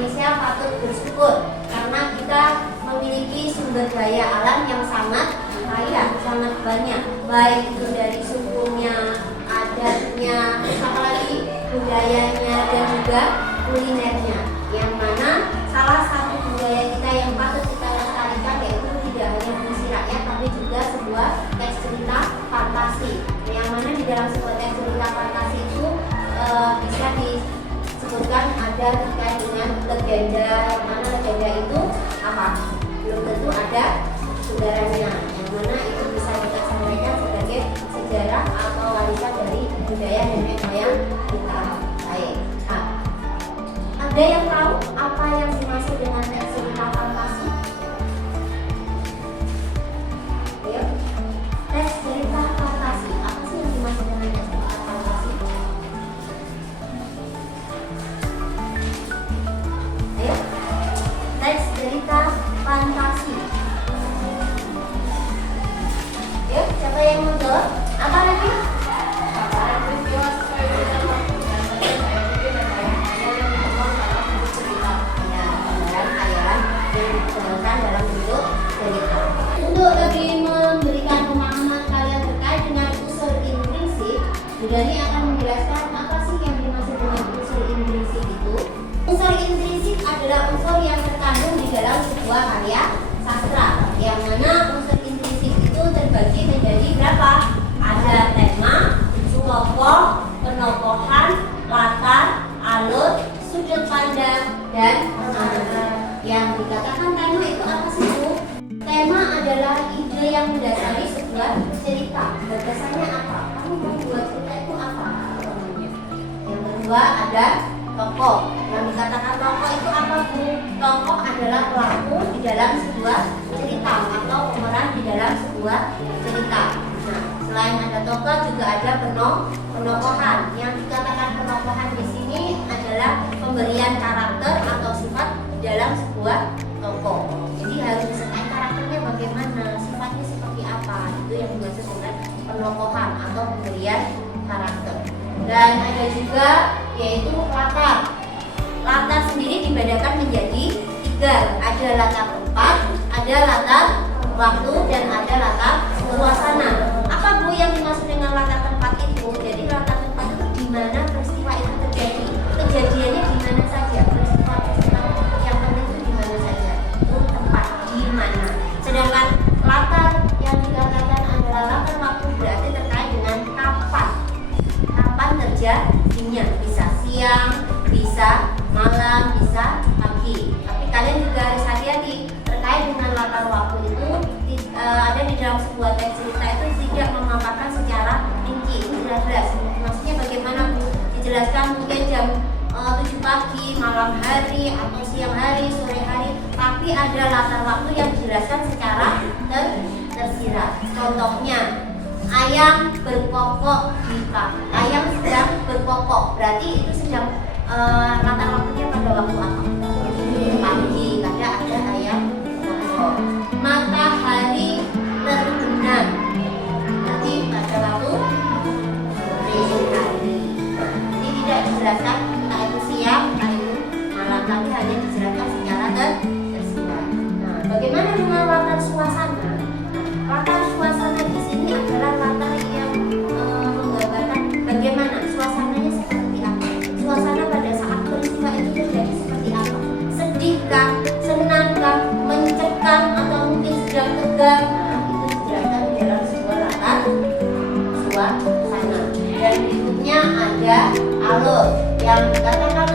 Indonesia patut bersyukur karena kita memiliki sumber daya alam yang sangat kaya, sangat banyak, baik itu dari sukunya, adatnya, apalagi budayanya dan juga kulinernya. Yang mana salah satu budaya kita yang patut kita lestarikan yaitu tidak hanya puisi rakyat tapi juga sebuah teks cerita fantasi. Yang mana di dalam sebuah teks cerita fantasi itu bisa disebutkan ada terkait dengan legenda, mana legenda itu apa? Belum tentu ada saudaranya, yang mana itu bisa kita sampaikan sebagai sejarah atau warisan dari budaya nenek moyang kita. Baik. Nah, ada yang tahu apa yang dimaksud dengan teks cerita fantasi? Ayo, teks cerita fantasi. Apa sih yang dimaksud dengan teks cerita fantasi? Ayo, teks cerita fantasi. Yuk, siapa yang mau jawab? Apa lagi? Dalam bentuk cerita. Untuk lebih memberikan pemahaman kalian terkait dengan unsur intrinsik, Bu Dani akan menjelaskan apa sih yang dimaksud dengan unsur intrinsik itu. Unsur intrinsik adalah unsur yang terkandung di dalam sebuah karya sastra, yang mana unsur intrinsik itu terbagi menjadi berapa? Ada tema, tokoh, penokohan, latar, alur, sudut pandang, dan yang dikatakan tema itu apa sih Bu? Tema adalah ide yang mendasari sebuah cerita. Berdasarnya apa? Kamu mau buat cerita itu apa? Yang kedua ada tokoh. Yang dikatakan tokoh itu apa Bu? Tokoh adalah pelaku di dalam sebuah cerita atau pemeran di dalam sebuah cerita. Nah, selain ada tokoh juga ada penokohan. Yang dikatakan penokohan di sini adalah pemberian karakter atau sifat dalam sebuah tokoh. Jadi harus disertai karakternya bagaimana, sifatnya seperti apa. Itu yang dimaksud dengan penokohan atau pemberian karakter. Dan ada juga yaitu latar. Latar sendiri dibedakan menjadi 3. Ada latar tempat, ada latar waktu, dan ada latar suasana. Apa Bu yang dimaksud dengan latar tempat itu? Jadi latar tempat itu di mana peristiwa itu terjadi. Kejadiannya di mana saja, peristiwa yang penting itu di mana saja. Itu tempat di mana. Sedangkan latar yang dikatakan adalah latar waktu berarti terkait dengan kapan. Kapan terjadinya? Bisa siang, bisa malam, bisa pagi. Tapi kalian juga harus hati-hati terkait dengan latar waktu itu. Ada di dalam sebuah teks cerita itu tidak memaparkan secara rinci, itu jelas. Maksudnya bagaimana Bu? Dijelaskan mungkin jam 7 pagi, malam hari, atau siang hari, sore hari, tapi ada latar waktu yang dijelaskan secara tersirat. Contohnya, ayam berkokok di pagi. Ayam sedang berkokok, berarti itu sedang latar waktunya pada waktu apa? Pagi, karena ada ayam berkokok. Matahari terbenam, berarti pada waktu sore hari. Jadi tidak dijelaskan entah itu siang, entah itu malam, tapi hanya dijelaskan secara tersirat. Nah, bagaimana dengan latar suasana? Latar suasana di sini adalah latar yang menggambarkan bagaimana suasananya seperti apa. Suasana pada saat peristiwa itu terjadi seperti apa. Sedihkah, senangkah, mencekam, atau mungkin sedang tegang. Nah, itu dijelaskan di dalam sebuah latar suasana. Dan berikutnya ada alur. Yang dikatakan